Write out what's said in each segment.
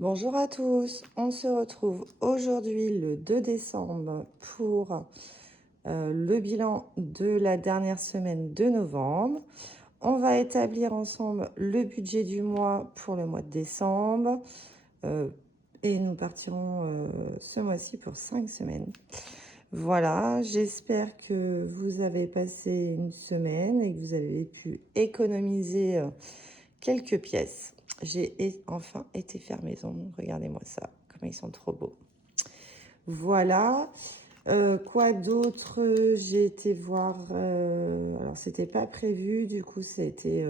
Bonjour à tous, on se retrouve aujourd'hui le 2 décembre pour le bilan de la dernière semaine de novembre. On va établir ensemble le budget du mois pour le mois de décembre et nous partirons ce mois-ci pour 5 semaines. Voilà, j'espère que vous avez passé une semaine et que vous avez pu économiser quelques pièces. J'ai enfin été faire maison. Regardez-moi ça, comme ils sont trop beaux. Voilà. Quoi d'autre? J'ai été voir... alors, c'était pas prévu. Du coup, c'était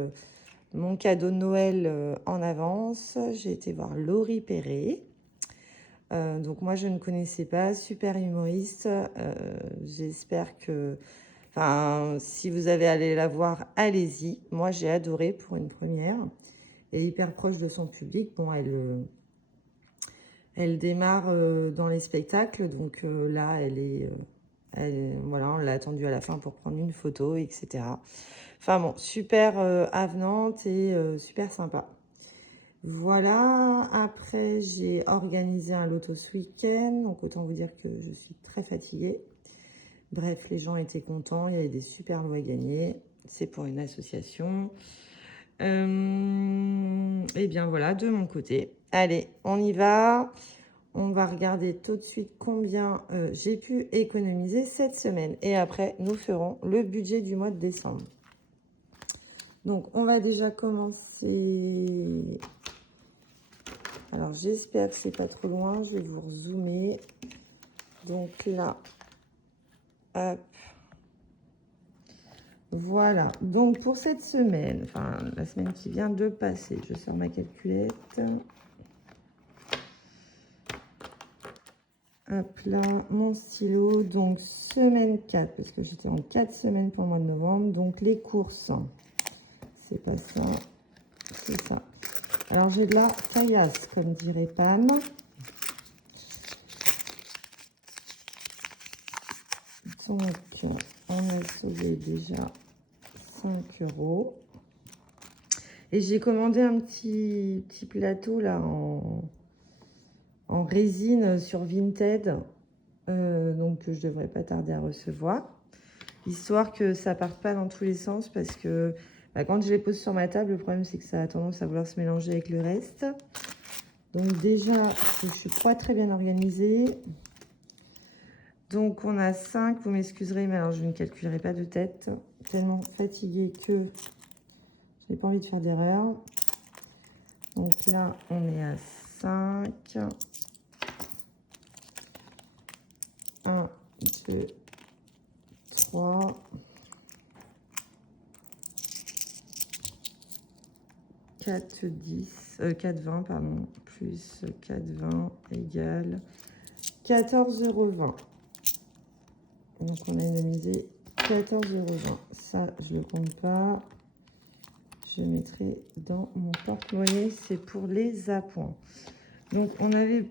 mon cadeau de Noël en avance. J'ai été voir Laurie Perret. Donc, moi, je ne connaissais pas. Super humoriste. J'espère que... Enfin, si vous avez allé la voir, allez-y. Moi, j'ai adoré pour une première. Elle est hyper proche de son public. Bon, elle démarre dans les spectacles, donc là, voilà, on l'a attendue à la fin pour prendre une photo, etc. Enfin bon, super avenante et super sympa. Voilà, après, j'ai organisé un loto ce week-end, donc autant vous dire que je suis très fatiguée. Bref, les gens étaient contents, il y avait des super lots à gagner. C'est pour une association. Et bien voilà, de mon côté. Allez, on y va. On va regarder tout de suite combien j'ai pu économiser cette semaine. Et après, nous ferons le budget du mois de décembre. Donc, on va déjà commencer. Alors, j'espère que c'est pas trop loin. Je vais vous zoomer. Donc là, hop. Voilà. Donc, pour cette semaine, enfin, la semaine qui vient de passer, je sors ma calculette. Hop là, mon stylo. Donc, semaine 4, parce que j'étais en 4 semaines pour le mois de novembre. Donc, les courses, c'est pas ça, c'est ça. Alors, j'ai de la caillasse, comme dirait Pam. Donc, on a sauvé déjà 5 €. Et j'ai commandé un petit plateau là en résine sur Vinted. Donc, je devrais pas tarder à recevoir. Histoire que ça parte pas dans tous les sens parce que quand je les pose sur ma table, le problème c'est que ça a tendance à vouloir se mélanger avec le reste. Donc déjà, je suis pas très bien organisée. Donc on a 5, vous m'excuserez, mais alors je ne calculerai pas de tête. Tellement fatiguée que je n'ai pas envie de faire d'erreur. Donc là, on est à 5. 1, 2, 3. 4, 10, 4, 20, pardon, plus 4, 20 égale 14,20 €. Donc, on a économisé 14,20 €. Ça, je ne le compte pas. Je mettrai dans mon porte-monnaie. C'est pour les appoints. Donc, on avait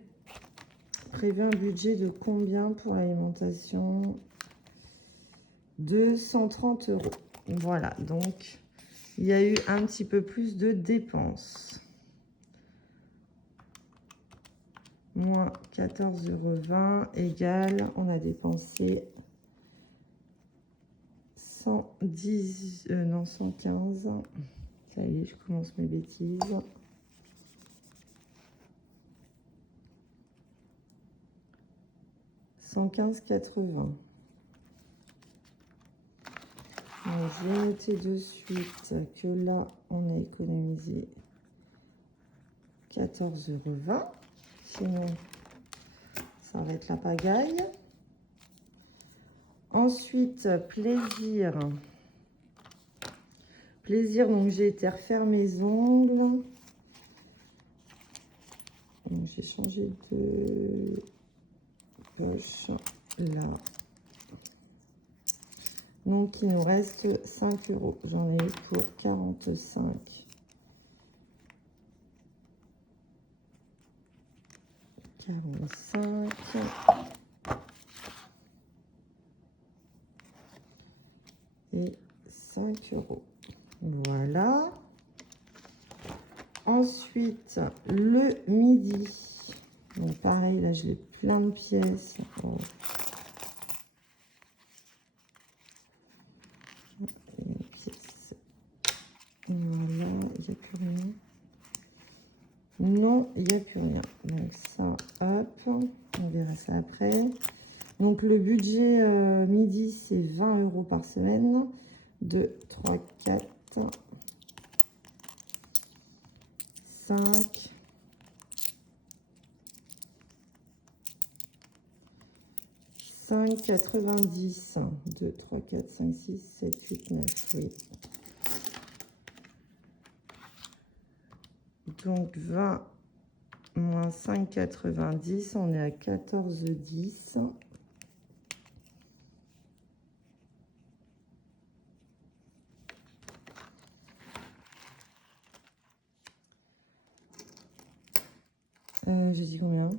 prévu un budget de combien pour l'alimentation? 230 €. Voilà, donc il y a eu un petit peu plus de dépenses. Moins 14,20 € égale, on a dépensé 110, non 115. Ça y est, je commence mes bêtises. 115,80. Je vais noter de suite que là, on a économisé 14,20 €. Sinon, ça va être la pagaille. Ensuite, plaisir. Plaisir, donc j'ai été refaire mes ongles. J'ai changé de poche là. Donc, il nous reste 5 €. J'en ai eu pour 45. 45. Et 5 €. Voilà. Ensuite, Ensuite, le midi. Donc pareil, là, je l'ai plein de pièces. Oh. Une pièce. Voilà, il n'y a plus rien. Non, il n'y a plus rien. Donc ça, hop, on verra ça après. Donc le budget midi, c'est 20 € par semaine. 2, 3, 4, 5, 5,90. 2, 3, 4, 5, 6, 7, 8, 9, oui. Donc 20 moins 5,90, on est à 14,10. J'ai dit combien?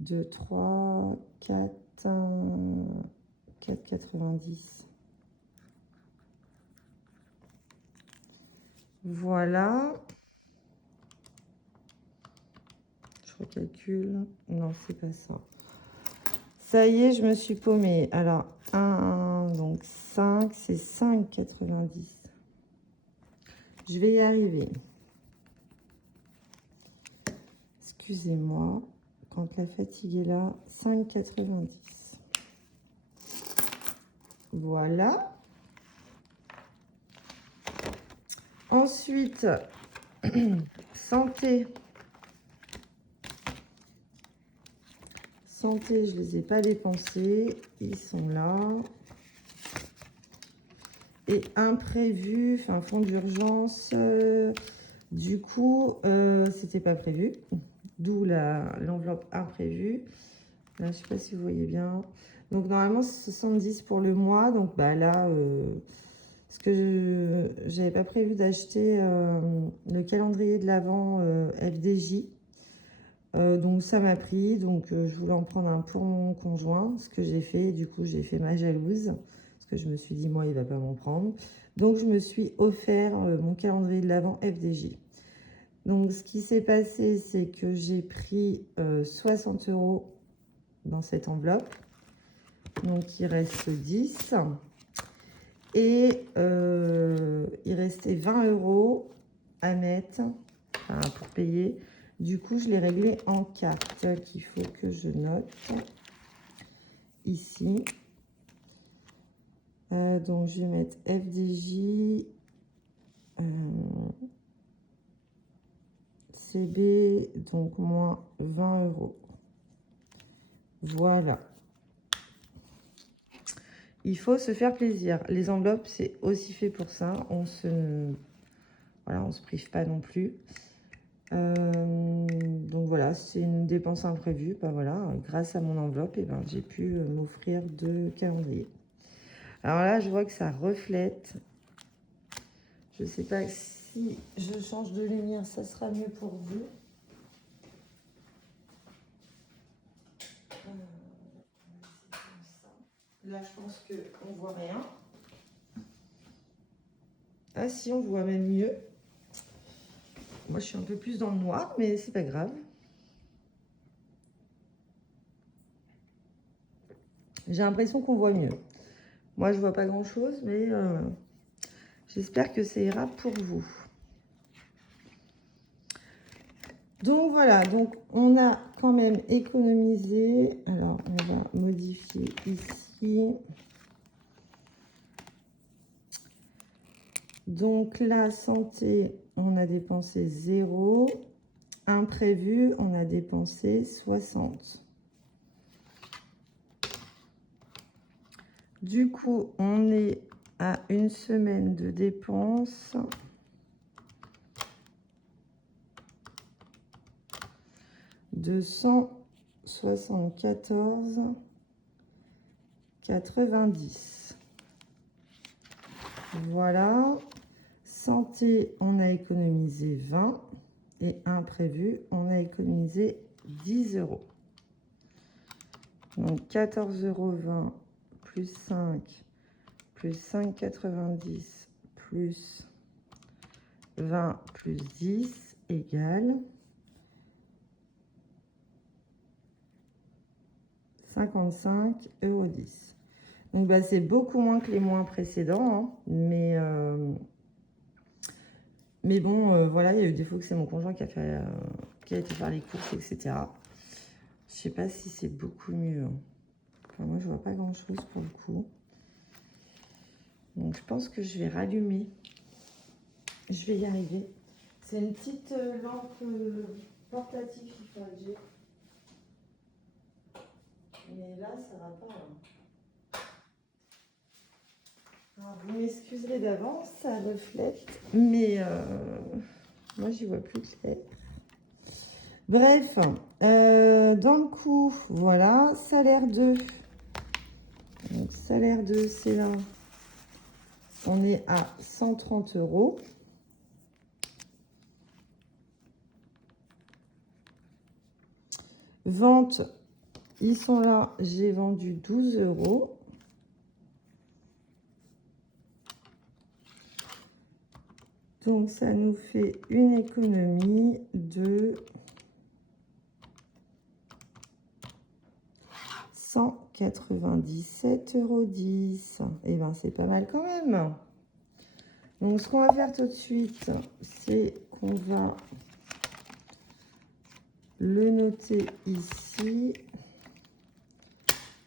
2, 3, 4, 4,90. Voilà. Je recalcule. Non, c'est pas ça. Ça y est, je me suis paumée. Alors, 1, donc 5, c'est 5,90. Je vais y arriver. Excusez-moi. Quand la fatigue est là, 5,90. Voilà. Ensuite, santé. Santé, je ne les ai pas dépensés. Ils sont là. Et imprévu, enfin fonds d'urgence. Du coup, c'était pas prévu. D'où l'enveloppe imprévue. Là, je ne sais pas si vous voyez bien. Donc, normalement, c'est 70 pour le mois. Donc, bah, là, parce que je n'avais pas prévu d'acheter le calendrier de l'Avent FDJ. Donc, ça m'a pris. Donc, je voulais en prendre un pour mon conjoint. Ce que j'ai fait. Du coup, j'ai fait ma jalouse. Parce que je me suis dit, moi, il ne va pas m'en prendre. Donc, je me suis offert mon calendrier de l'Avent FDJ. Donc, ce qui s'est passé, c'est que j'ai pris 60 € dans cette enveloppe. Donc, il reste 10. Et il restait 20 € à mettre pour payer. Du coup, je l'ai réglé en carte qu'il faut que je note ici. Donc, je vais mettre FDJ. CB, donc moins 20 €. Voilà. Il faut se faire plaisir. Les enveloppes, c'est aussi fait pour ça. On se prive pas non plus. Donc voilà, c'est une dépense imprévue. Ben voilà, grâce à mon enveloppe, j'ai pu m'offrir 2 calendriers. Alors là, je vois que ça reflète. Je ne sais pas si je change de lumière, ça sera mieux pour vous. Là, je pense qu'on ne voit rien. Ah si, on voit même mieux. Moi, je suis un peu plus dans le noir, mais c'est pas grave. J'ai l'impression qu'on voit mieux. Moi, je vois pas grand-chose, mais j'espère que ça ira pour vous. Donc voilà, donc on a quand même économisé. Alors, on va modifier ici. Donc la santé, on a dépensé 0. Imprévu, on a dépensé 60. Du coup, on est à une semaine de dépenses de 174,90. Voilà. Santé, on a économisé 20. Et imprévu, on a économisé 10 €. Donc 14,20 € plus 5 plus 5,90 plus 20 plus 10 égale 55,10 €. Donc, bah, c'est beaucoup moins que les mois précédents, hein, mais bon, voilà, il y a eu des fois que c'est mon conjoint qui a été faire les courses, etc. Je sais pas si c'est beaucoup mieux. Enfin, moi, je vois pas grand-chose pour le coup. Donc, je pense que je vais rallumer. Je vais y arriver. C'est une petite lampe portative qu'il faut que j'ai. Mais là, ça va pas. Alors, vous m'excuserez d'avance, ça reflète. Mais moi, j'y vois plus clair. Bref, dans le coup, voilà, salaire 2. Donc, salaire 2, c'est là. On est à 130 €. Vente, ils sont là, j'ai vendu 12 €. Donc, ça nous fait une économie de 197,10 €. Et bien, c'est pas mal quand même. Donc, ce qu'on va faire tout de suite, c'est qu'on va le noter ici.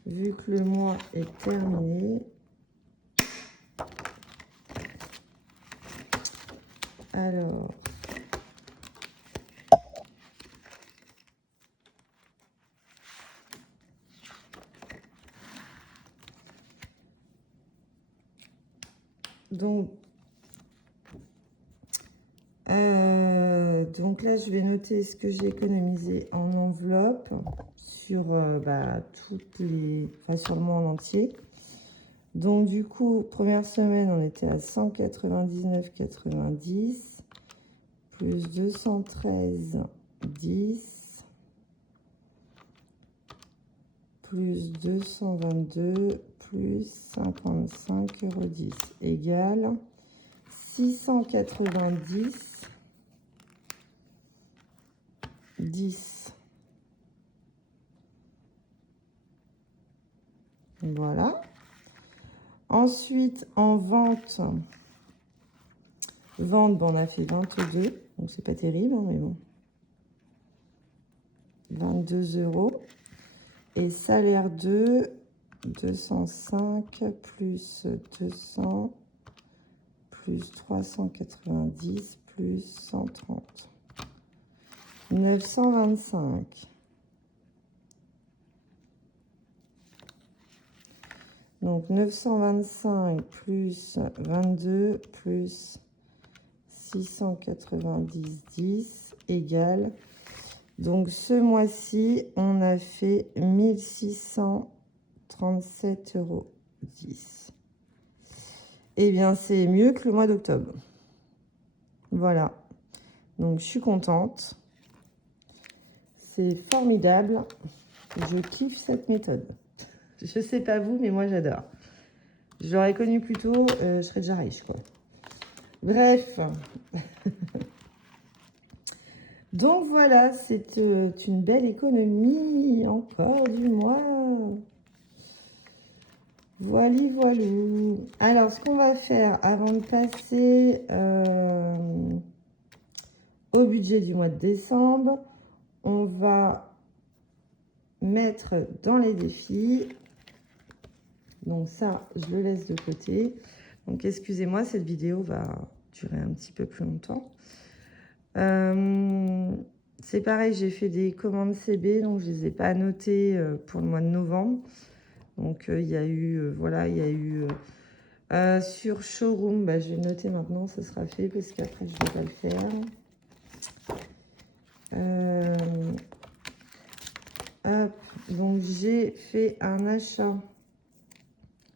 Vu que le mois est terminé. Alors, donc là, je vais noter ce que j'ai économisé en enveloppe sur toutes les, enfin sur le mois en entier. Donc du coup, première semaine, on était à 199,90 plus 213,10 plus 222 plus 55,10 € égale 690,10 €. Voilà. Ensuite, en vente, bon, on a fait 22, donc c'est pas terrible, hein, mais bon. 22 €. Et salaire 2, 205 plus 200 plus 390 plus 130. 925. Donc 925 plus 22 plus 690,10 égale. Donc ce mois-ci, on a fait 1637,10 €. Eh bien, c'est mieux que le mois d'octobre. Voilà. Donc je suis contente. C'est formidable. Je kiffe cette méthode. Je sais pas vous, mais moi j'adore. Je l'aurais connu plus tôt, je serais déjà riche, quoi. Bref. Donc voilà, c'est une belle économie encore du mois. Voilà, voilà. Alors, ce qu'on va faire avant de passer au budget du mois de décembre, on va mettre dans les défis. Donc ça, je le laisse de côté. Donc excusez-moi, cette vidéo va durer un petit peu plus longtemps. C'est pareil, j'ai fait des commandes CB, donc je ne les ai pas notées pour le mois de novembre. Donc il y a eu, voilà, il y a eu sur Showroom, je vais le noter maintenant, ça sera fait parce qu'après je ne vais pas le faire. Hop, donc j'ai fait un achat,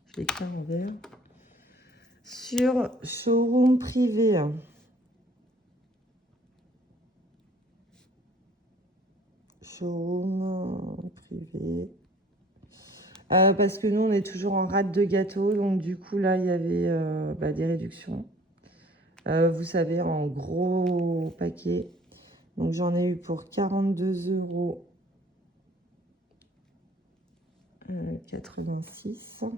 je vais écrire en vert, sur Showroom privé. Showroom privé. Parce que nous, on est toujours en rate de gâteau. Donc, du coup, là, il y avait des réductions. Vous savez, en gros paquet. Donc, j'en ai eu pour 42,86 €.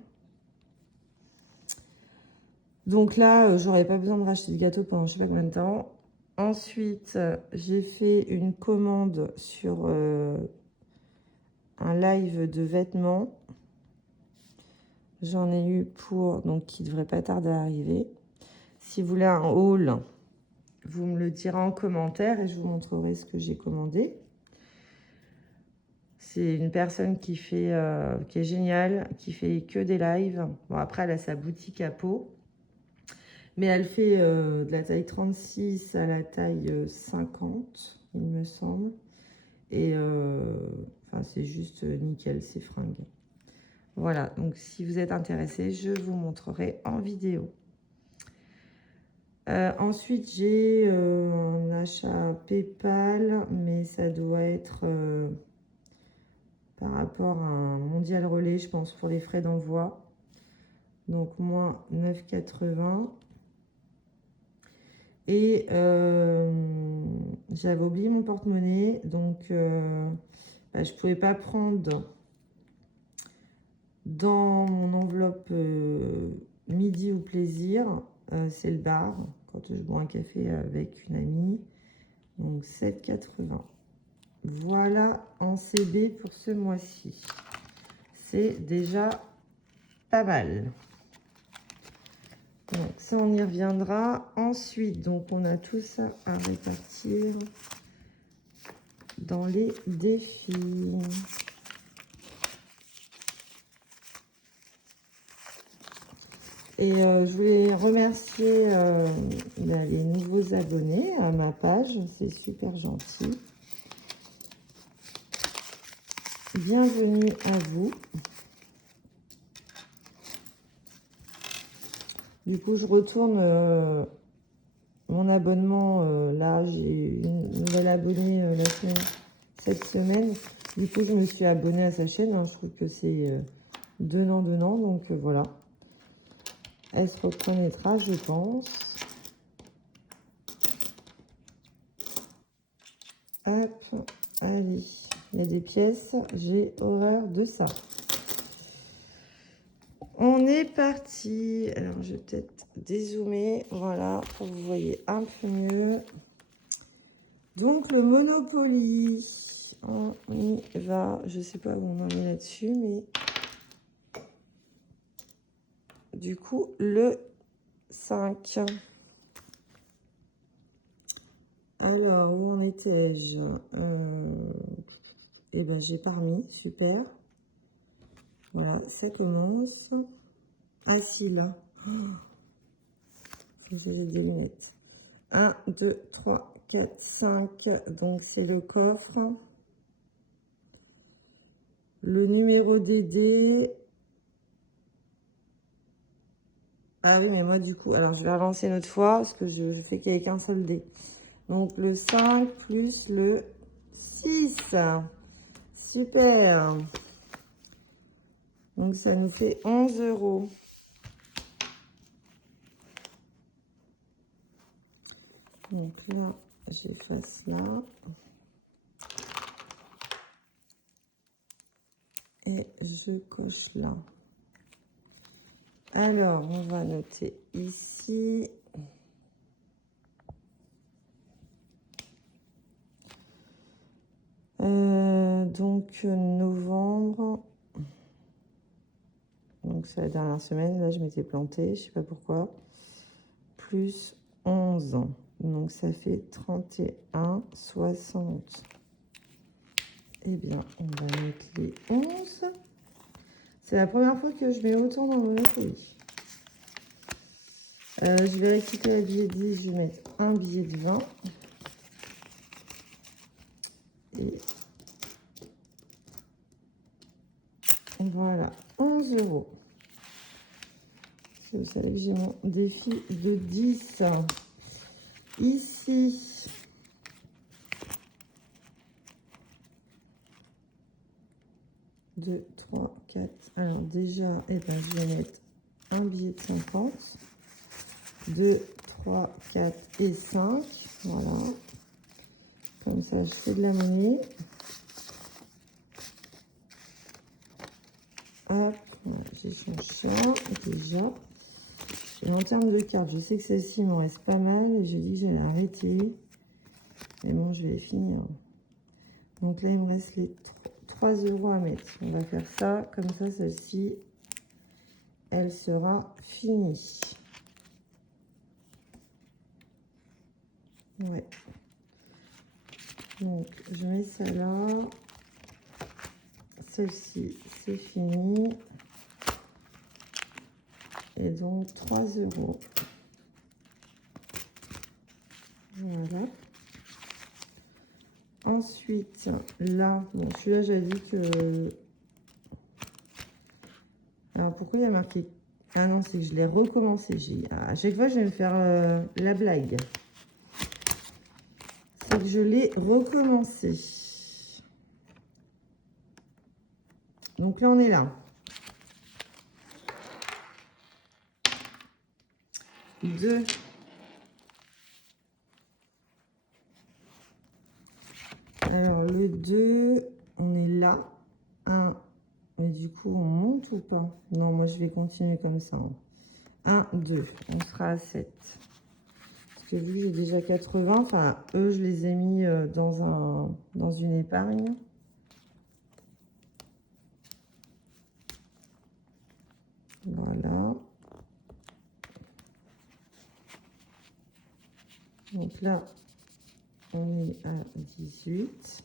Donc là, j'aurais pas besoin de racheter de gâteau pendant je sais pas combien de temps. Ensuite, j'ai fait une commande sur un live de vêtements. J'en ai eu pour, donc qui devrait pas tarder à arriver. Si vous voulez un haul, vous me le direz en commentaire et je vous montrerai ce que j'ai commandé. C'est une personne qui fait, qui est géniale, qui fait que des lives. Bon, après, elle a sa boutique à Pau. Mais elle fait de la taille 36 à la taille 50, il me semble. Et enfin, c'est juste nickel, ces fringues. Voilà, donc si vous êtes intéressé, je vous montrerai en vidéo. Ensuite, j'ai un achat PayPal, mais ça doit être par rapport à un Mondial Relais, je pense, pour les frais d'envoi. Donc, moins 9,80 €. Et j'avais oublié mon porte-monnaie, donc je ne pouvais pas prendre dans mon enveloppe midi ou plaisir. C'est le bar, quand je bois un café avec une amie. Donc 7,80 €. Voilà en CB pour ce mois-ci. C'est déjà pas mal. Donc ça, on y reviendra. Ensuite, donc on a tout ça à répartir dans les défis. Et je voulais remercier les nouveaux abonnés à ma page. C'est super gentil. Bienvenue à vous. Du coup, je retourne mon abonnement. Là, j'ai une nouvelle abonnée cette semaine. Du coup, je me suis abonnée à sa chaîne. Hein. Je trouve que c'est donnant. Donc, voilà. Elle se reconnaîtra, je pense. Hop, allez. Il y a des pièces. J'ai horreur de ça. On est parti. Alors, je vais peut-être dézoomer. Voilà, pour que vous voyez un peu mieux. Donc, le Monopoly. On y va. Je ne sais pas où on en est là-dessus, mais... Du coup, le 5. Alors, où en étais-je? Eh ben, j'ai pas remis. Super. Voilà, ça commence. Ah si, là. Oh, faut que j'ai des lunettes. 1, 2, 3, 4, 5. Donc, c'est le coffre. Le numéro des dés. Ah oui, mais moi, du coup... Alors, je vais relancer une autre fois parce que je fais qu'il n'y ait qu'un seul dé. Donc, le 5 plus le 6. Super. Donc, ça nous fait 11 €. Donc là, j'efface là. Et je coche là. Alors, on va noter ici. Donc, novembre. Donc, c'est la dernière semaine. Là, je m'étais plantée. Je ne sais pas pourquoi. Plus 11. Donc, ça fait 31,60. Eh bien, on va mettre les 11. C'est la première fois que je mets autant dans mon Monopoly. Je vais récupérer le billet de 10. Je vais mettre un billet de 20. Et voilà, 11 €. Vous savez que j'ai mon défi de 10. Ici, deux, 3, 4. Alors déjà, eh ben, je vais mettre un billet de 50. 2, 3, 4 et 5. Voilà. Comme ça, je fais de la monnaie. Hop, voilà, j'échange ça déjà. Et en termes de cartes, je sais que celle-ci m'en reste pas mal. Et je dis que j'allais arrêter. Mais bon, je vais les finir. Donc là, il me reste les 3 € à mettre. On va faire ça. Comme ça, celle-ci, elle sera finie. Ouais. Donc, je mets ça là. Celle-ci, c'est fini. Et donc, 3 €. Voilà. Ensuite, là, bon, celui-là, j'ai dit que... Alors, pourquoi il y a marqué... Ah non, c'est que je l'ai recommencé. À chaque fois, je vais me faire la blague. C'est que je l'ai recommencé. Donc là, on est là. 2. Alors, le 2, on est là. 1. Mais du coup, on monte ou pas? Non, moi, je vais continuer comme ça. 1, 2. On sera à 7. Parce que vu que j'ai déjà 80, enfin, eux, je les ai mis dans une épargne. Voilà. Donc là, on est à 18.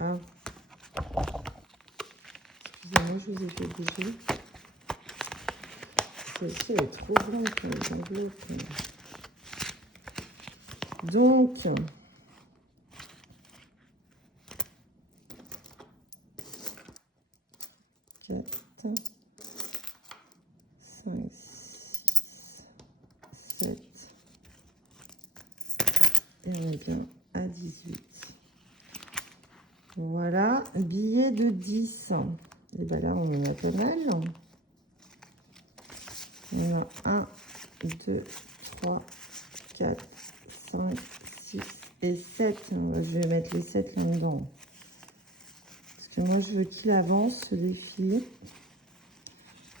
Ah. Excusez-moi, je vous ai fait bouger. Celle-ci est trop grande pour les enveloppes. Donc, 4, 5, 6, 7. Et on est bien à 18. Voilà, billet de 10. Et bien là, on en a pas mal. On a 1, 2, 3, 4, 5, 6 et 7. Je vais mettre les 7 là-dedans. Parce que moi, je veux qu'il avance, ce défi,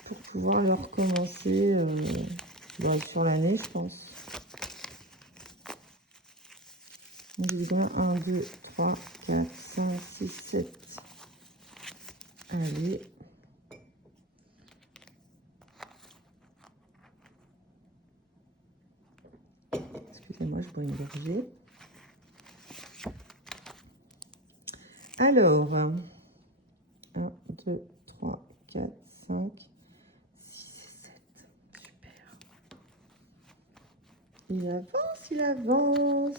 pour pouvoir le recommencer sur l'année, je pense. Donc, je dois 1, 2, 3, 4, 5, 6, 7. Allez. Excusez-moi, je bois une gorgée. Alors, 1, 2, 3, 4, 5, 6 et 7. Super. Il avance, il avance.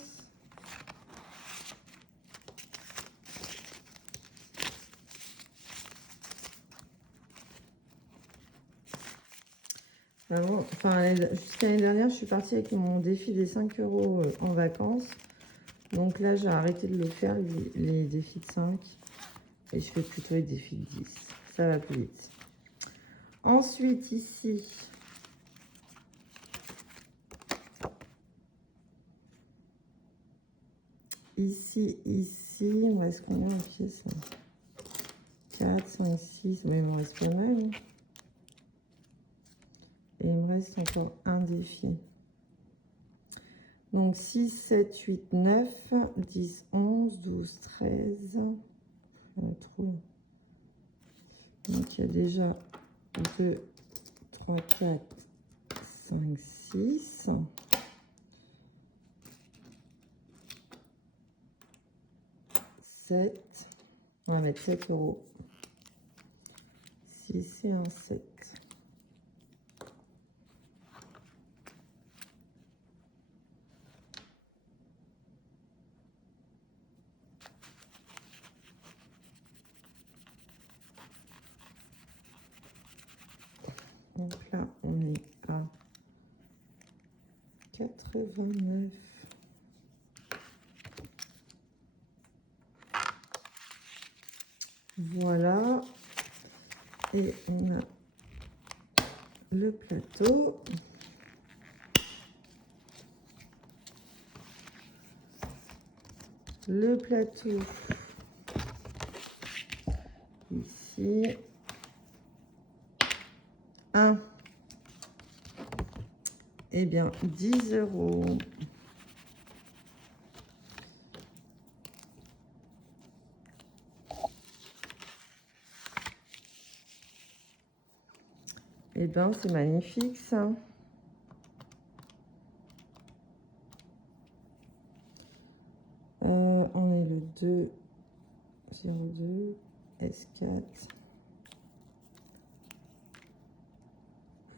Enfin, jusqu'à l'année dernière, je suis partie avec mon défi des 5 € en vacances. Donc là, j'ai arrêté de le faire, les défis de 5. Et je fais plutôt les défis de 10. Ça va plus vite. Ensuite, ici, il me reste combien de pièces? 4, 5, 6. Mais il me reste pas mal. Hein. Et il me reste encore un défi. Donc 6, 7, 8, 9, 10, 11, 12, 13. Trop. Donc il y a déjà 2, 3, 4, 5, 6. 7. On va mettre 7 €. 6 et un 7. Donc là, on est à 89. Voilà. Et on a le plateau. Le plateau ici. 1. Eh bien, 10 €. Eh bien, c'est magnifique, ça. On est le 2, 02, S4,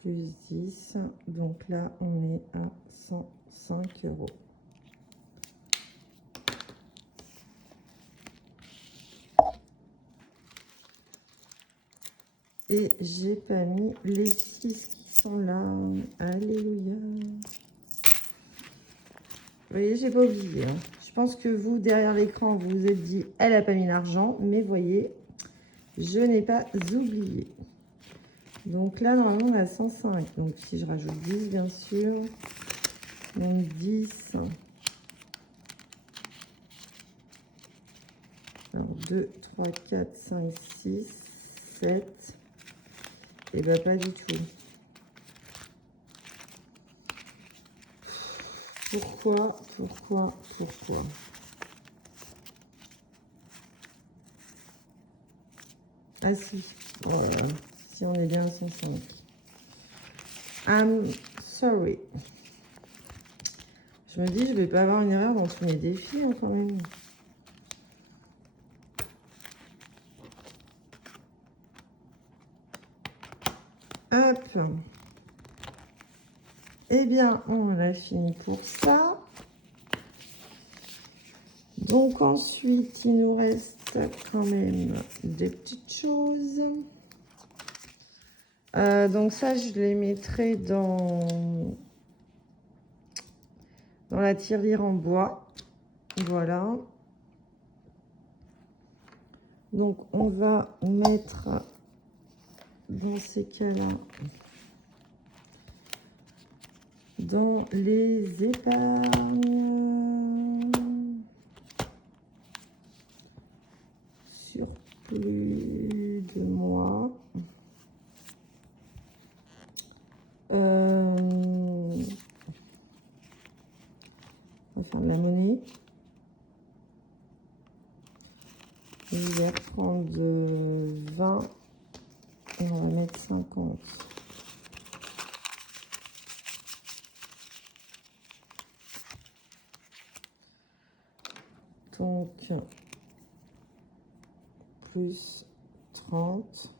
plus 10. Donc là, on est à 105 €. Et j'ai pas mis les 6 qui sont là. Alléluia. Vous voyez, j'ai pas oublié. Hein. Je pense que vous, derrière l'écran, vous vous êtes dit, elle a pas mis l'argent. Mais voyez, je n'ai pas oublié. Donc là, normalement, on a 105. Donc si je rajoute 10, bien sûr. Donc 10. Alors 2, 3, 4, 5, 6, 7. Et bien pas du tout. Pourquoi? Ah si. Voilà. Si on est bien à 105. I'm sorry. Je me dis, je vais pas avoir une erreur dans tous mes défis, hein, quand même. Hop. Eh bien, on a fini pour ça. Donc ensuite, il nous reste quand même des petites choses. Donc ça, je les mettrai dans la tirelire en bois. Voilà. Donc on va mettre dans ces cas-là dans les épargnes, surplus de mois, on va faire de la monnaie, je vais reprendre 20 et on va mettre 50. Donc, plus 30.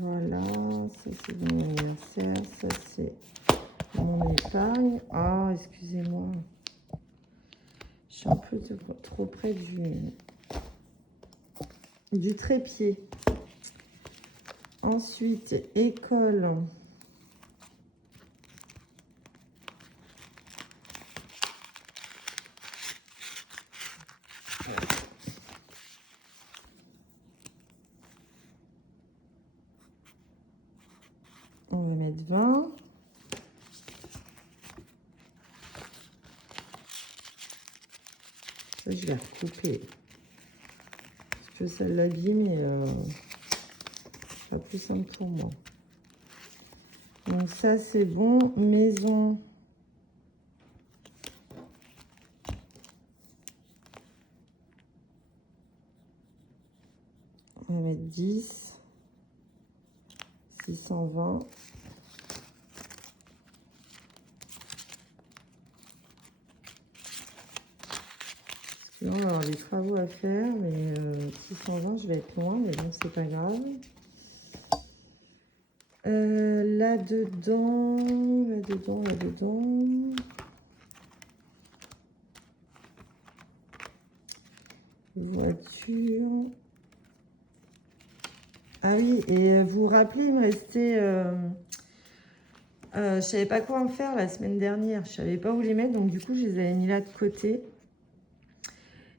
Voilà, ça c'est mon anniversaire, ça c'est mon épargne. Ah, excusez-moi. Je suis un peu trop près du trépied. Ensuite, école. On va mettre 20. Ça, je vais recouper. Parce que ça l'abîme et pas plus simple pour moi. Donc ça, c'est bon. Maison. On va mettre 10. 620. Là, on va avoir des travaux à faire, mais 620, je vais être loin, mais bon, c'est pas grave. Là-dedans. voiture. Ah oui, et vous vous rappelez, il me restait... je savais pas quoi en faire la semaine dernière. Je savais pas où les mettre, donc du coup, je les avais mis là de côté.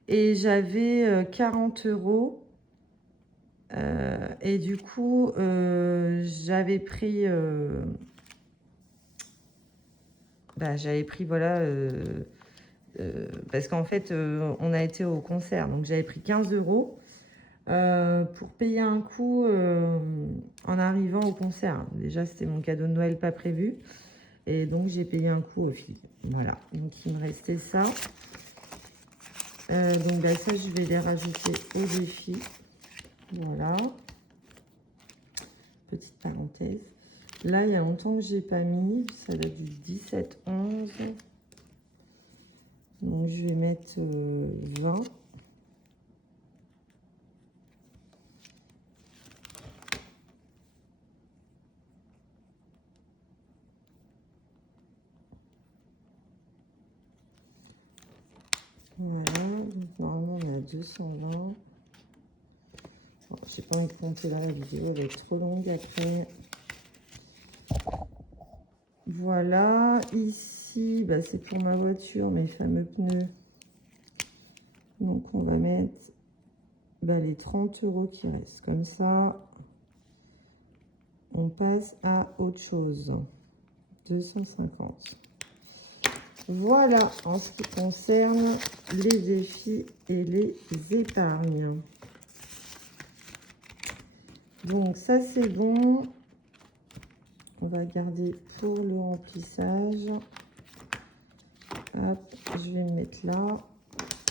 Et j'avais 40 €. Et du coup, j'avais pris... voilà... parce qu'en fait, on a été au concert. Donc, j'avais pris 15 € pour payer un coup en arrivant au concert. Déjà, c'était mon cadeau de Noël pas prévu. Et donc, j'ai payé un coup aux filles. Voilà. Donc, il me restait ça. Donc, ça, je vais les rajouter au défi. Voilà. Petite parenthèse. Là, il y a longtemps que j'ai pas mis. Ça date du 17-11. Donc, je vais mettre 20. Voilà, donc normalement on est à 220. Bon, j'ai pas envie de compter là, la vidéo elle va être trop longue après. Voilà, ici c'est pour ma voiture, mes fameux pneus. Donc on va mettre les 30 € qui restent. Comme ça, on passe à autre chose. 250. Voilà en ce qui concerne les défis et les épargnes. Donc ça c'est bon. On va garder pour le remplissage. Hop, je vais me mettre là.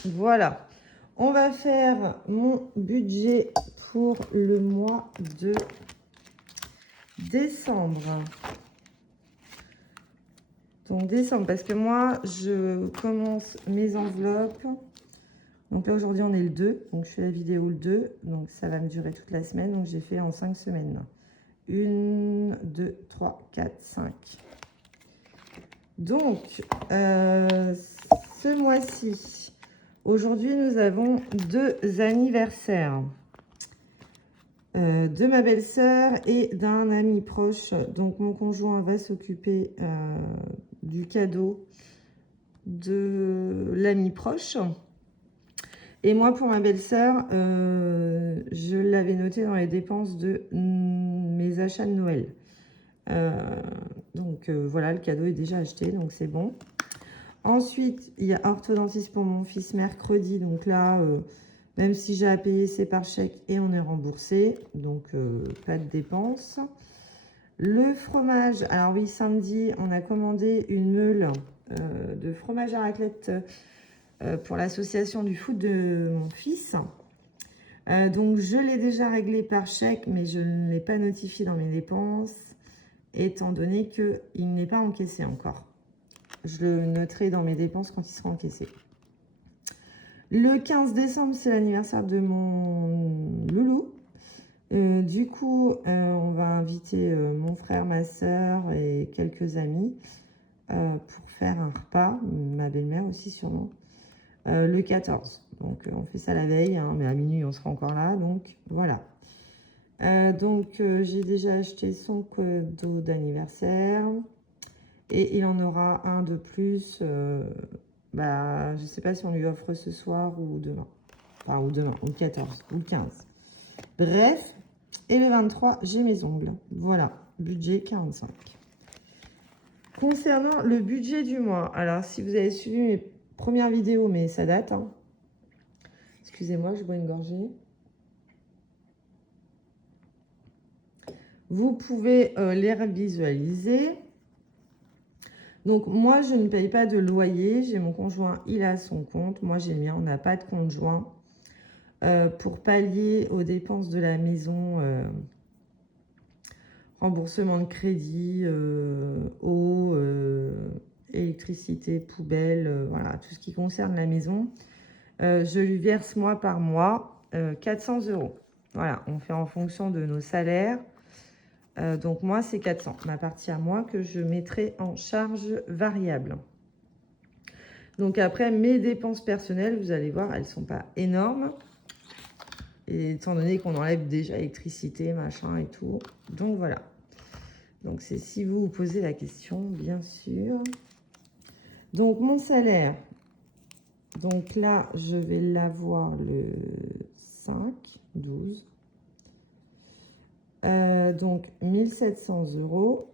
Voilà. On va faire mon budget pour le mois de décembre. Donc décembre, parce que moi, je commence mes enveloppes. Donc là, aujourd'hui, on est le 2. Donc je fais la vidéo le 2. Donc ça va me durer toute la semaine. Donc j'ai fait en 5 semaines. 1, 2, 3, 4, 5. Donc, ce mois-ci, aujourd'hui, nous avons 2 anniversaires. De ma belle-sœur et d'un ami proche. Donc, mon conjoint va s'occuper du cadeau de l'ami proche. Et moi, pour ma belle-sœur, je l'avais noté dans les dépenses de mes achats de Noël. Donc, voilà, le cadeau est déjà acheté, donc c'est bon. Ensuite, il y a orthodontiste pour mon fils mercredi. Donc là, même si j'ai à payer, c'est par chèque et on est remboursé. Donc, pas de dépenses. Le fromage. Alors oui, samedi, on a commandé une meule de fromage à raclette pour l'association du foot de mon fils. Donc, je l'ai déjà réglé par chèque, mais je ne l'ai pas notifié dans mes dépenses, étant donné qu'il n'est pas encaissé encore. Je le noterai dans mes dépenses quand il sera encaissé. Le 15 décembre, c'est l'anniversaire de mon loulou. Du coup, on va inviter mon frère, ma soeur et quelques amis pour faire un repas. Ma belle-mère aussi sûrement. Le 14. Donc, on fait ça la veille, mais à minuit, on sera encore là. Donc, voilà. J'ai déjà acheté son cadeau d'anniversaire. Et il en aura un de plus. Je ne sais pas si on lui offre ce soir ou demain. Enfin, ou demain, ou le 14, ou le 15. Bref. Et le 23, j'ai mes ongles. Voilà. Budget 45. Concernant le budget du mois. Alors, si vous avez suivi mes premières vidéos, mais ça date. Excusez-moi, je bois une gorgée. Vous pouvez les visualiser. Donc, moi, je ne paye pas de loyer. J'ai mon conjoint, il a son compte. Moi, j'ai le mien. On n'a pas de compte joint. Pour pallier aux dépenses de la maison, remboursement de crédit, eau, électricité, poubelle, voilà, tout ce qui concerne la maison. Je lui verse mois par mois 400 €. Voilà, on fait en fonction de nos salaires. Donc, moi, c'est 400. Ma partie à moi que je mettrai en charge variable. Donc après, mes dépenses personnelles, vous allez voir, elles ne sont pas énormes. Et étant donné qu'on enlève déjà l'électricité, machin et tout. Donc voilà. Donc c'est si vous vous posez la question, bien sûr. Donc mon salaire. Donc là, je vais l'avoir le 5, 12. Donc 1700 €.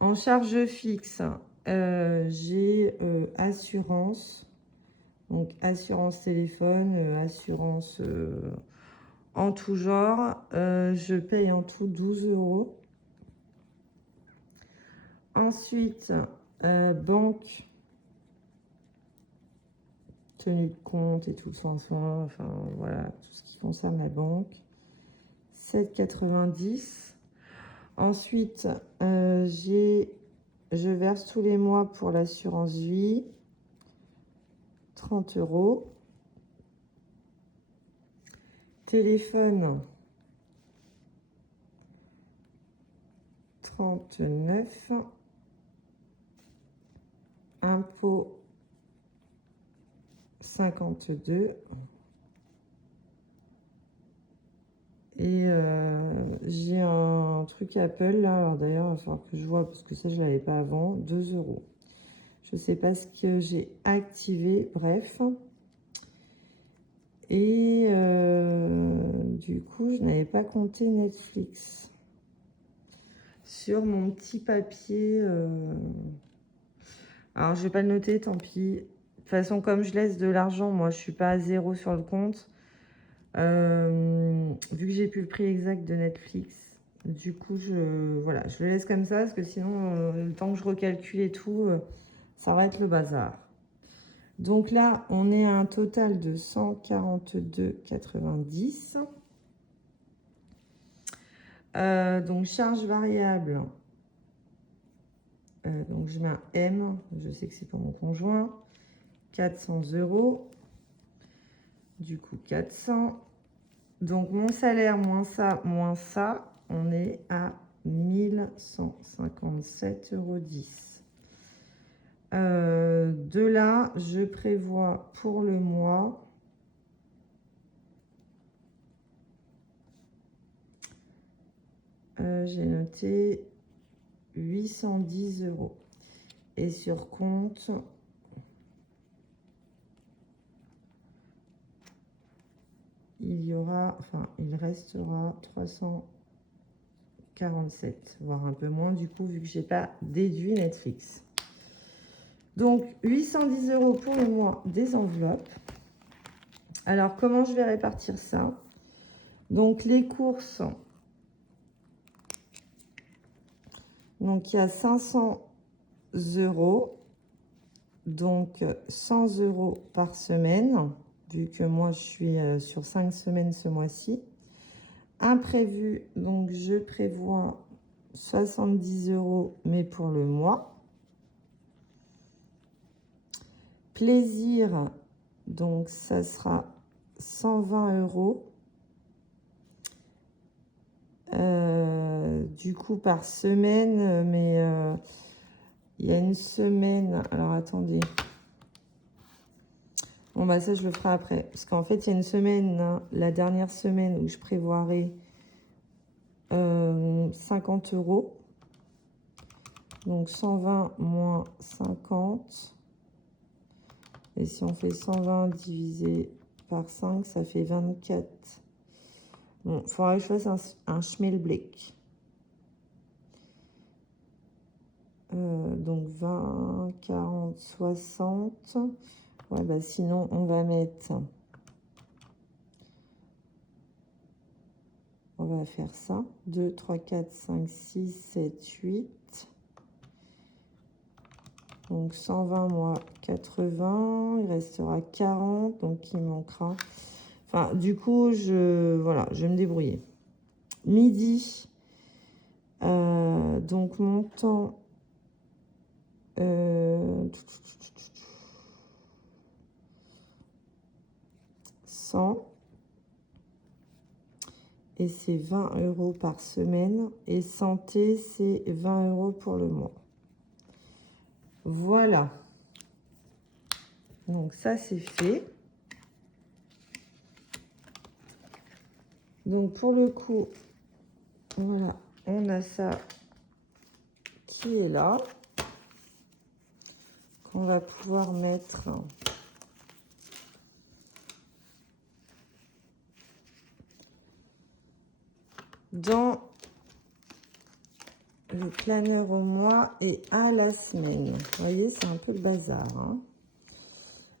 En charge fixe, j'ai assurance. Donc assurance téléphone, assurance en tout genre. Je paye en tout 12 €. Ensuite, banque, tenue de compte et tout le soin, enfin voilà, tout ce qui concerne la banque. 7,90 €. Ensuite, je verse tous les mois pour l'assurance vie, 30 €. Téléphone, 39. Impôt, 52. Et j'ai un truc Apple là. Alors d'ailleurs, il va falloir que je vois parce que ça, je ne l'avais pas avant. 2 €. Je ne sais pas ce que j'ai activé. Bref. Et du coup, je n'avais pas compté Netflix sur mon petit papier. Alors, je ne vais pas le noter, tant pis. De toute façon, comme je laisse de l'argent, moi, je ne suis pas à 0 sur le compte. Vu que j'ai plus le prix exact de Netflix, du coup, voilà, je le laisse comme ça, parce que sinon, le temps que je recalcule et tout, ça va être le bazar. Donc là, on est à un total de 142,90 €. Donc, charge variable. Donc, je mets un M. Je sais que c'est pour mon conjoint. 400 €. Du coup, 400. Donc, mon salaire moins ça, on est à 1157,10 €. De là, je prévois pour le mois j'ai noté 810 €. Et sur compte, il restera 347, voire un peu moins du coup, vu que j'ai pas déduit Netflix. Donc 810 € pour le mois des enveloppes. Alors comment je vais répartir ça? Donc les courses, donc il y a 500 €, donc 100 € par semaine, vu que moi je suis sur 5 semaines ce mois-ci. Imprévu, donc je prévois 70 €, mais pour le mois. Plaisir, donc ça sera 120 €. Du coup par semaine, mais il y a une semaine, alors attendez, bon bah ça je le ferai après, parce qu'en fait il y a une semaine, hein, la dernière semaine où je prévoirai 50 €. Donc 120 moins 50. Et si on fait 120 divisé par 5, ça fait 24. Bon, il faudra que je fasse un schmilblick. Donc 20, 40, 60. Ouais, bah sinon, on va mettre... On va faire ça. 2, 3, 4, 5, 6, 7, 8. Donc 120 moins 80, il restera 40, donc il manquera. Enfin, du coup, voilà, je vais me débrouiller. Midi, donc montant 100. Et c'est 20 € par semaine. Et santé, c'est 20 € pour le mois. Voilà. Donc ça, c'est fait. Donc pour le coup, voilà, on a ça qui est là, qu'on va pouvoir mettre dans le planeur au mois et à la semaine. Vous voyez, c'est un peu le bazar, hein.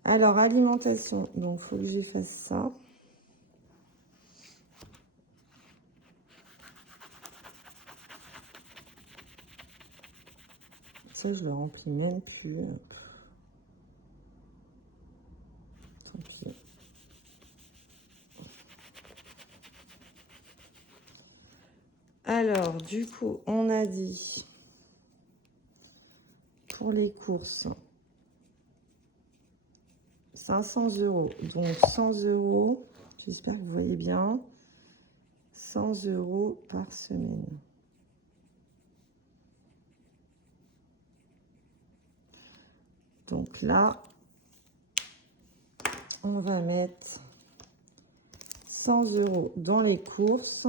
Alors, alimentation, donc il faut que j'efface ça. Ça, je le remplis même plus. Tant pis. Alors, du coup, on a dit pour les courses 500 €. Donc 100 €. J'espère que vous voyez bien. 100 € par semaine. Donc là, on va mettre 100 € dans les courses.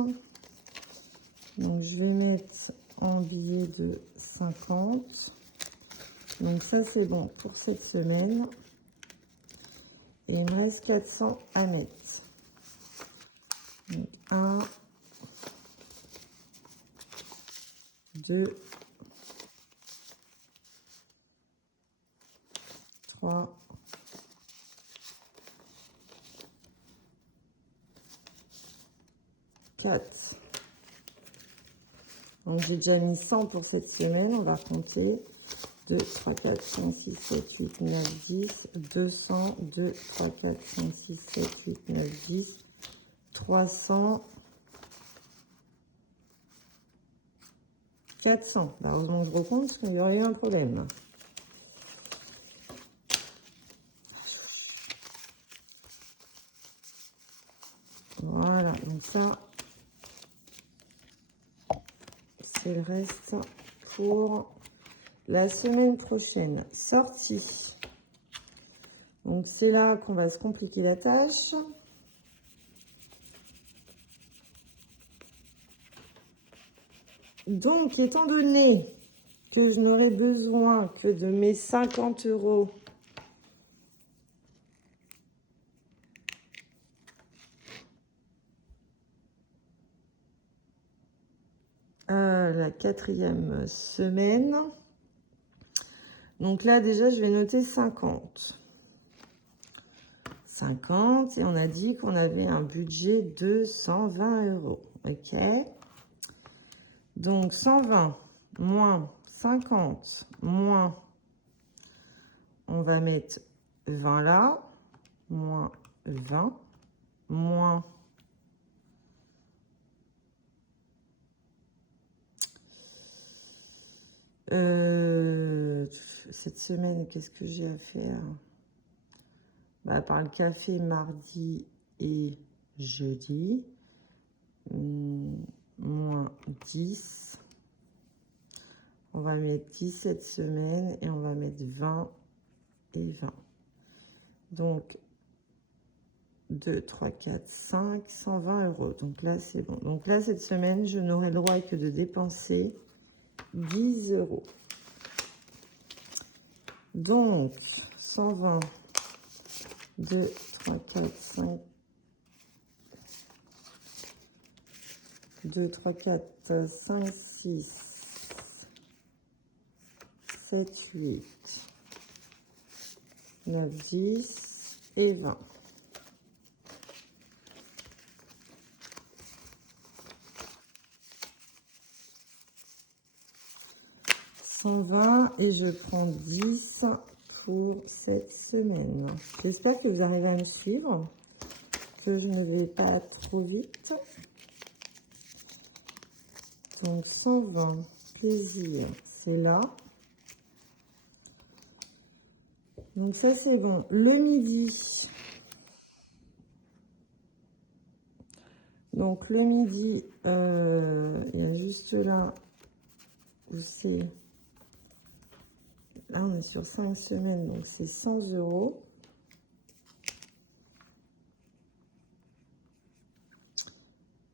Donc je vais mettre en billet de 50. Donc ça, c'est bon pour cette semaine. Et il me reste 400 à mettre. Donc 1, 2, 3, 4. Donc j'ai déjà mis 100 pour cette semaine. On va compter. 2, 3, 4, 5, 6, 7, 8, 9, 10. 200, 2, 3, 4, 5, 6, 7, 8, 9, 10. 300. 400. Bah, heureusement que je recompte parce qu'il y aurait eu un problème. Voilà, donc ça, c'est le reste pour la semaine prochaine. Sortie. Donc c'est là qu'on va se compliquer la tâche. Donc, étant donné que je n'aurai besoin que de mes 50 €, la 4e semaine. Donc là, déjà, je vais noter 50. 50, et on a dit qu'on avait un budget de 120 €. OK. Donc, 120 moins 50 moins, on va mettre 20 là, moins 20, moins cette semaine, qu'est-ce que j'ai à faire? Bah, à part le café mardi et jeudi. Moins 10. On va mettre 17 semaines et on va mettre 20 et 20. Donc, 2, 3, 4, 5, 120 €. Donc là, c'est bon. Donc là, cette semaine, je n'aurai le droit que de dépenser 10 €. Donc, 120, 2, 3, 4, 5, 2, 3, 4, 5, 6, 7, 8, 9, 10 et 20. 120 et je prends 10 pour cette semaine. J'espère que vous arrivez à me suivre, que je ne vais pas trop vite. Donc 120, plaisir, c'est là. Donc ça, c'est bon. Le midi. Donc le midi, il y a juste là où c'est... Là, on est sur 5 semaines, donc c'est 100 €.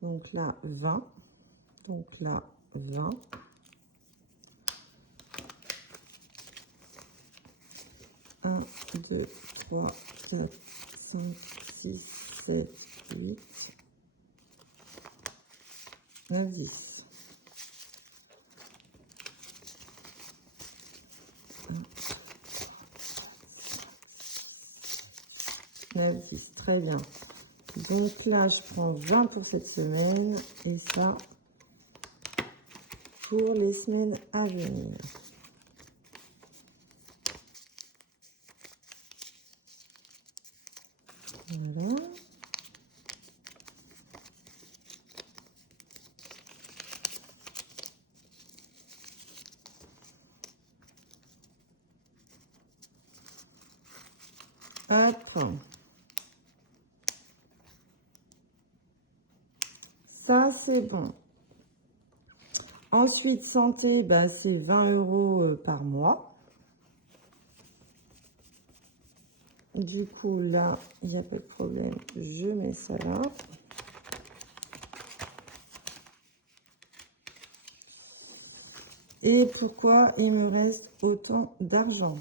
Donc là, 20. Donc là, 20. Un, 2, 3, 4, 5, 6, 7, 8, 9, 10. 9, 10, très bien. Donc là, je prends 20 pour cette semaine et ça pour les semaines à venir. Voilà. Hop. Ça, c'est bon. Ensuite, santé, bah, c'est 20 € par mois. Du coup, là, il n'y a pas de problème. Je mets ça là. Et pourquoi il me reste autant d'argent?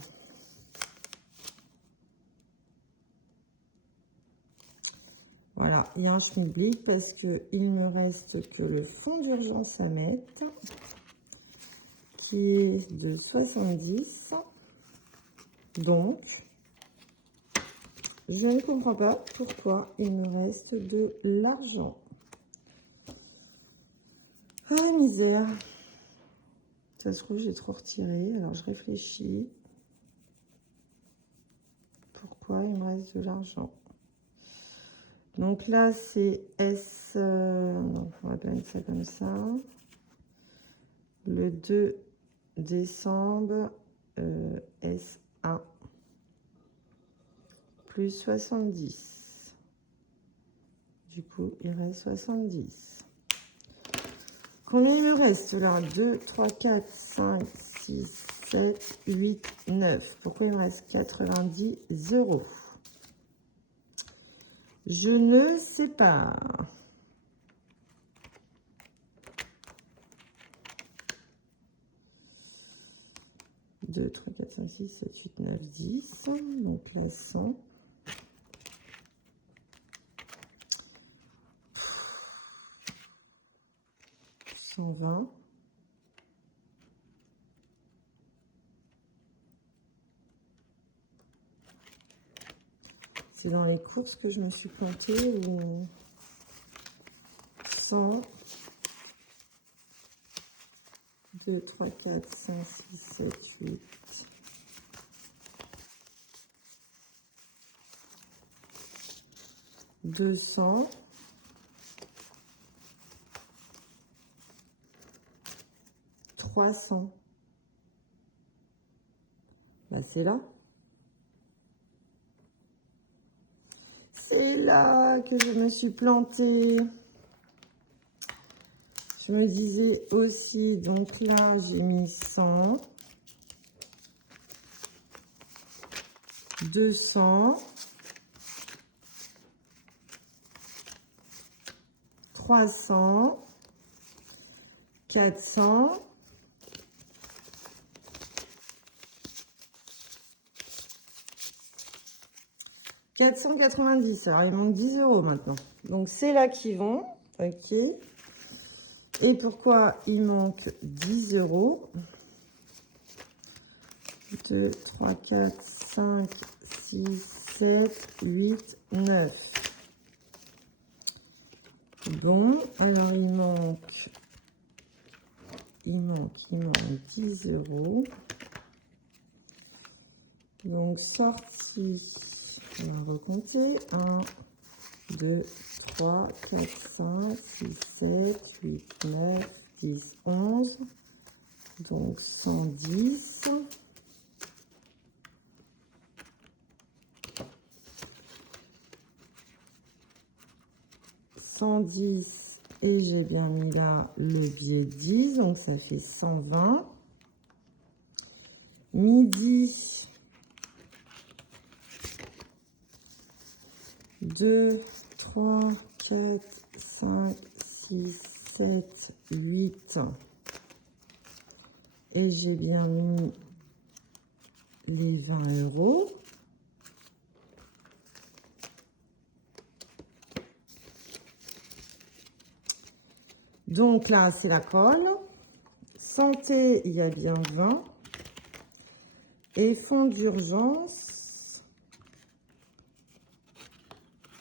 Voilà, il y a un schmilblick parce qu'il me reste que le fonds d'urgence à mettre, qui est de 70. Donc, je ne comprends pas pourquoi il me reste de l'argent. Ah, misère. Ça se trouve, j'ai trop retiré. Alors, je réfléchis. Pourquoi il me reste de l'argent? Donc là, c'est S... donc, on va mettre ça comme ça. Le 2 décembre, S1. Plus 70. Du coup, il reste 70. Combien il me reste là? 2, 3, 4, 5, 6, 7, 8, 9. Pourquoi il me reste 90 €? Je ne sais pas. Deux, 3, 4, 5, 6, 7, 8, 9, 10. Donc là, 100. $120. C'est dans les courses que je me suis plantée ou 100. 2, 3, 4, 5, 6, 7, 8. 200. 300. Bah, c'est là. C'est là que je me suis plantée. Je me disais aussi, donc là, j'ai mis 100. 200. 300. 400. 490. Alors, il manque 10 € maintenant. Donc, c'est là qu'ils vont. OK. Et pourquoi il manque 10 €? 2, 3, 4, 5, 6, 7, 8, 9. Bon, alors il manque 10 €. Donc, sortie, on va recompter. 1, 2, 3, 4, 5, 6, 7, 8, 9, 10, 11. Donc, 110. 110 et j'ai bien mis là le biais 10, donc ça fait 120. Midi, 2, 3, 4, 5, 6, 7, 8. Et j'ai bien mis les 20 €. Donc là, c'est la colle. Santé, il y a bien 20. Et fonds d'urgence,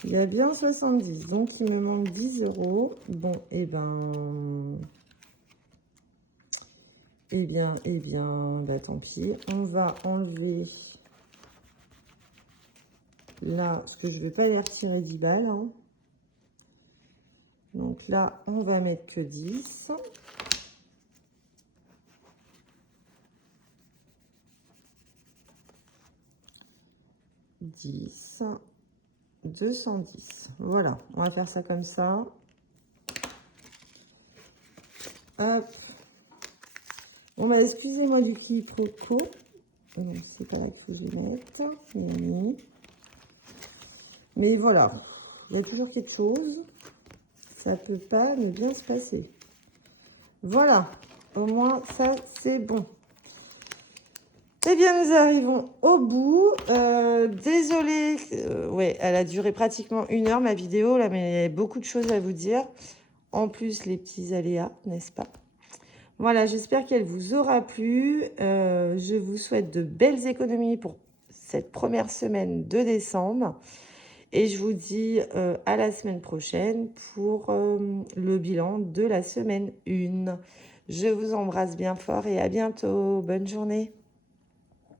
il y a bien 70. Donc, il me manque 10 €. Bon, bah, tant pis. On va enlever là, parce que je ne vais pas les retirer 10 balles. Hein. Donc là, on va mettre que 10. « 10, 210. Voilà, on va faire ça comme ça. Hop. Bon, bah, excusez-moi du quiproquo. Non, c'est pas là qu'il faut que je les mette. Mais voilà, il y a toujours quelque chose. Ça peut pas ne bien se passer. Voilà, au moins ça c'est bon. Eh bien, nous arrivons au bout. Désolée, ouais, elle a duré pratiquement 1 heure ma vidéo là, mais il y a beaucoup de choses à vous dire. En plus, les petits aléas, n'est-ce pas? Voilà, j'espère qu'elle vous aura plu. Je vous souhaite de belles économies pour cette première semaine de décembre. Et je vous dis à la semaine prochaine pour le bilan de la semaine 1. Je vous embrasse bien fort et à bientôt. Bonne journée.